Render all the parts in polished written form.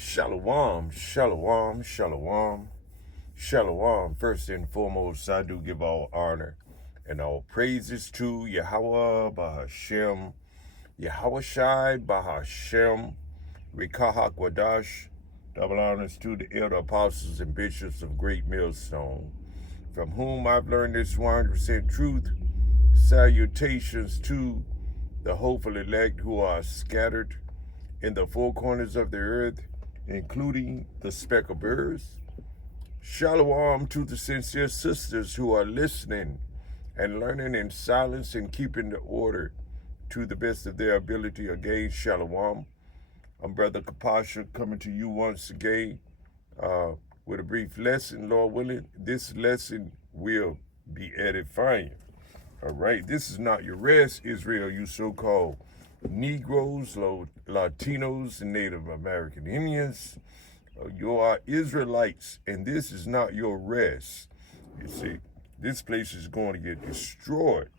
Shalom, shalom, shalom, shalom. First and foremost, I do give all honor and all praises to Yahweh Bahashem, Yahweh Shai Bahashem, Rikahak Wadash. Double honors to the elder apostles and bishops of Great Millstone, from whom I've learned this 100% truth. Salutations to the hopeful elect who are scattered in the four corners of the earth, including the speckled birds. Shalom to the sincere sisters who are listening and learning in silence and keeping the order to the best of their ability. Again, shalom. I'm Brother Kapasha coming to you once again with a brief lesson, Lord willing. This lesson will be edifying. All right, this is not your rest, Israel, you so-called Negroes, Latinos, and Native American Indians. You are Israelites, and this is not your rest. You see, this place is going to get destroyed.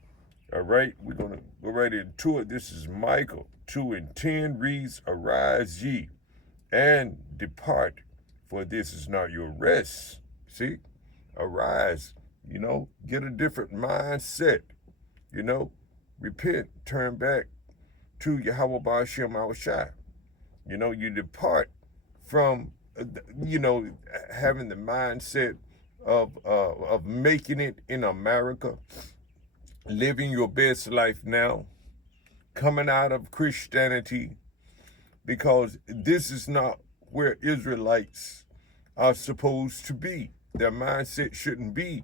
All right, we're going to go right into it. This is Micah 2:10 reads, "Arise ye, and depart, for this is not your rest." See, arise, get a different mindset, repent, turn back to Yahweh Ba'ashem Awashai. You depart from, having the mindset of making it in America, living your best life now, coming out of Christianity, because this is not where Israelites are supposed to be. Their mindset shouldn't be,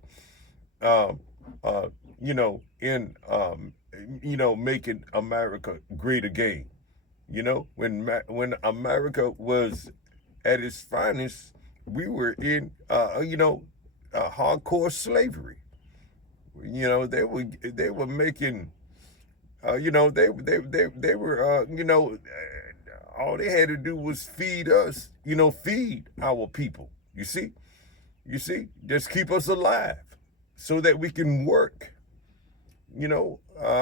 making America great again. When America was at its finest, we were in, hardcore slavery. They were making, they were, all they had to do was feed us, feed our people. You see, just keep us alive so that we can work.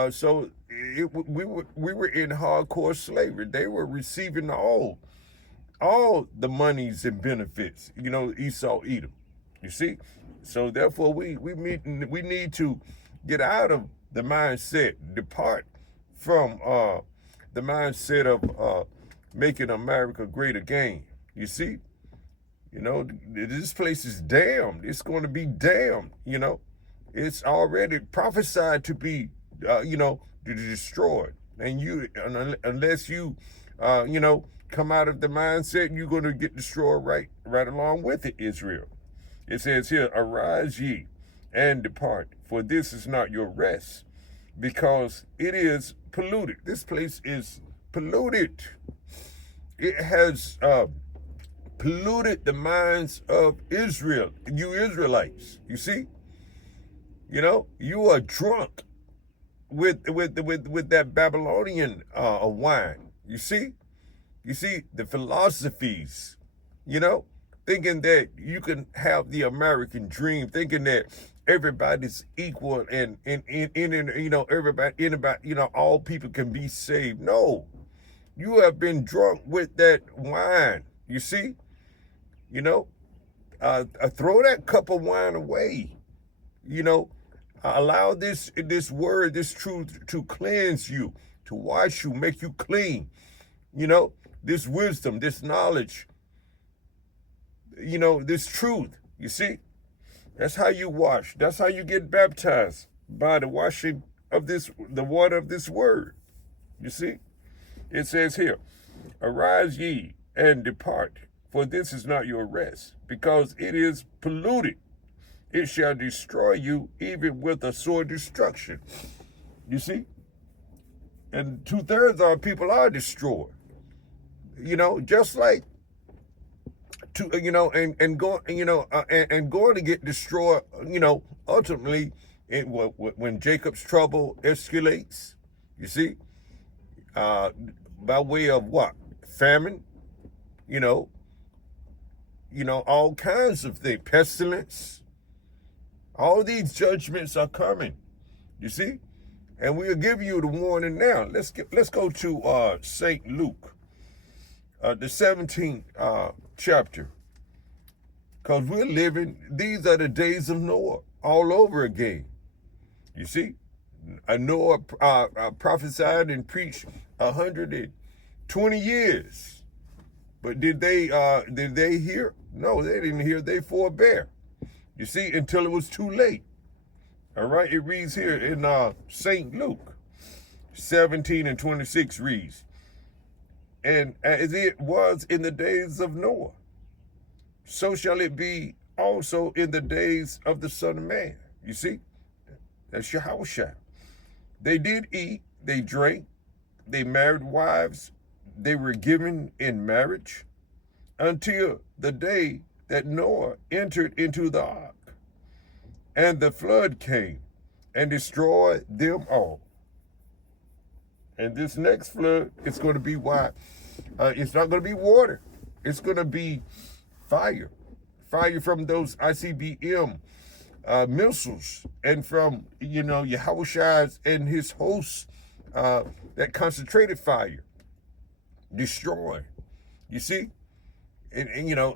So we were in hardcore slavery. They were receiving all the monies and benefits. Esau, Edom. You see, so therefore we need to get out of the mindset, depart from the mindset of making America great again. You see, this place is damned. It's going to be damned. It's already prophesied to be, destroyed. And unless you, come out of the mindset, you're going to get destroyed right along with it, Israel. It says here, "Arise ye and depart, for this is not your rest, because it is polluted." This place is polluted. It has polluted the minds of Israel, you Israelites. You see? You are drunk with that Babylonian wine. You see the philosophies, thinking that you can have the American dream, thinking that everybody's equal and everybody, all people can be saved. No, you have been drunk with that wine. You see, throw that cup of wine away. Allow this word, this truth to cleanse you, to wash you, make you clean. This wisdom, this knowledge, this truth. You see, that's how you wash. That's how you get baptized, by the washing of the water of this word. You see, it says here, "Arise ye and depart, for this is not your rest, because it is polluted. It shall destroy you, even with a sore destruction." You see? And 2/3 of our people are destroyed. Just like and going to get destroyed, ultimately when Jacob's trouble escalates, you see, by way of what? Famine, all kinds of things, pestilence. All these judgments are coming, you see? And we'll give you the warning now. Let's go to St. Luke the 17th chapter, because we're living, these are the days of Noah all over again. You see, Noah prophesied and preached 120 years. But did they hear? No, they didn't hear. They forbear. You see, until it was too late. All right, it reads here in St. Luke 17 and 26 reads, and as it was in the days of Noah, so shall it be also in the days of the Son of Man. You see, that's Yahushua. They did eat, they drank, they married wives, they were given in marriage until the day that Noah entered into the ark. And the flood came and destroyed them all. And this next flood, it's going to be what? It's not going to be water. It's going to be fire. Fire from those ICBM missiles and from, Yahushua's and his hosts, that concentrated fire. Destroy. You see? And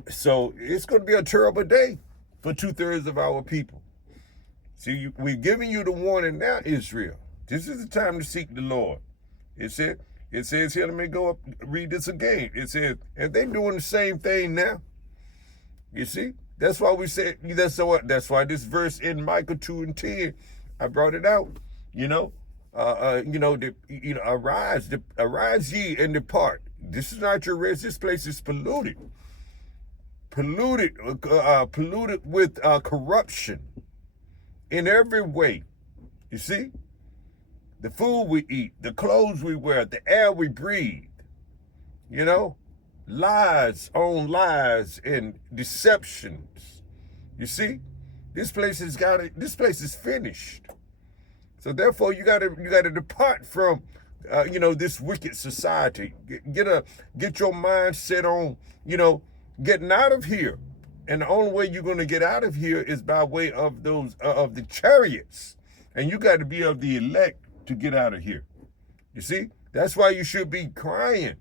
so it's going to be a terrible day for 2/3 of our people. See, we're giving you the warning now, Israel. This is the time to seek the Lord. It says here, let me go up, read this again. It says, and they're doing the same thing now. You see? That's why we said, that's why this verse in Micah 2 and 10, I brought it out. Arise ye and depart. This is not your rest. This place is polluted. Polluted with corruption in every way. You see? The food we eat, the clothes we wear, the air we breathe. Lies on lies and deceptions. You see? This place is finished. So therefore you gotta depart from this wicked society. Get your mind set on, getting out of here. And the only way you're going to get out of here is by way of those of the chariots. And you got to be of the elect to get out of here. You see? That's why you should be crying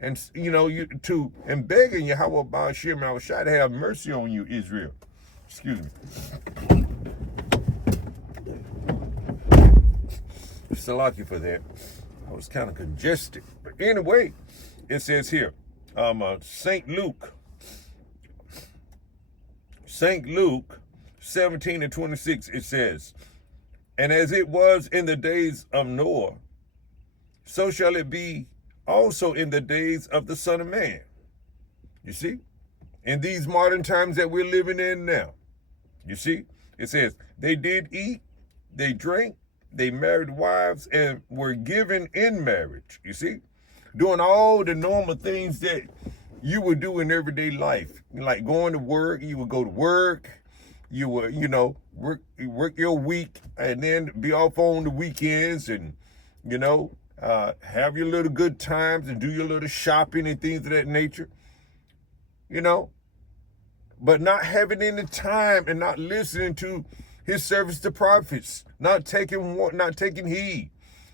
and and begging Yahweh Ba'ashem Yahushua to have mercy on you, Israel. Excuse me. Salaki for that. I was kind of congested. But anyway, it says here, St. Luke 17 and 26, it says, and as it was in the days of Noah, so shall it be also in the days of the Son of Man. You see? In these modern times that we're living in now. You see? It says, they did eat, they drank, they married wives, and were given in marriage. You see? Doing all the normal things that you would do in everyday life. Like going to work, you would go to work, you would, work your week, and then be off on the weekends and, have your little good times and do your little shopping and things of that nature. But not having any time and not listening to his service to prophets, not taking heed.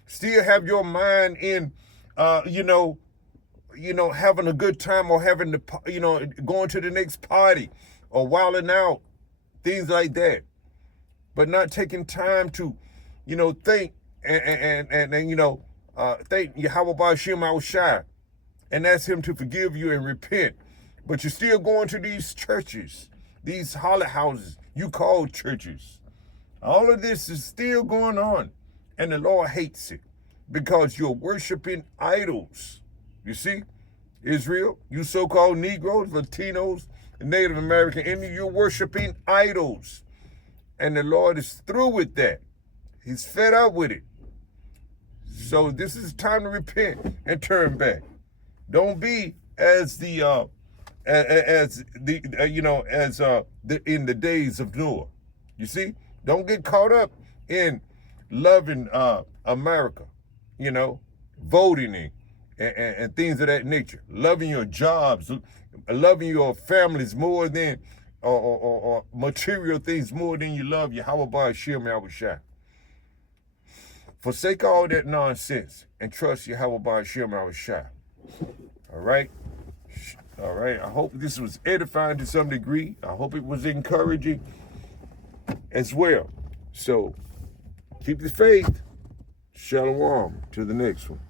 Still have your mind in, having a good time or having going to the next party or wilding out, things like that. But not taking time to, think and thank Yahweh Ba'ashem Yahushua and ask him to forgive you and repent. But you're still going to these churches, these holy houses you call churches. All of this is still going on, and the Lord hates it because you're worshiping idols. You see, Israel, you so-called Negroes, Latinos, Native American Indians, you're worshiping idols. And the Lord is through with that. He's fed up with it. So this is time to repent and turn back. Don't be as in the days of Noah. You see, don't get caught up in loving America, voting and things of that nature, loving your jobs, loving your families more than or material things more than you love Yahweh Ba'ashem Yahushua. Forsake all that nonsense and trust Yahweh Ba'ashem Yahushua. All right? All right. I hope this was edifying to some degree. I hope it was encouraging as well. So keep the faith. Shalom to the next one.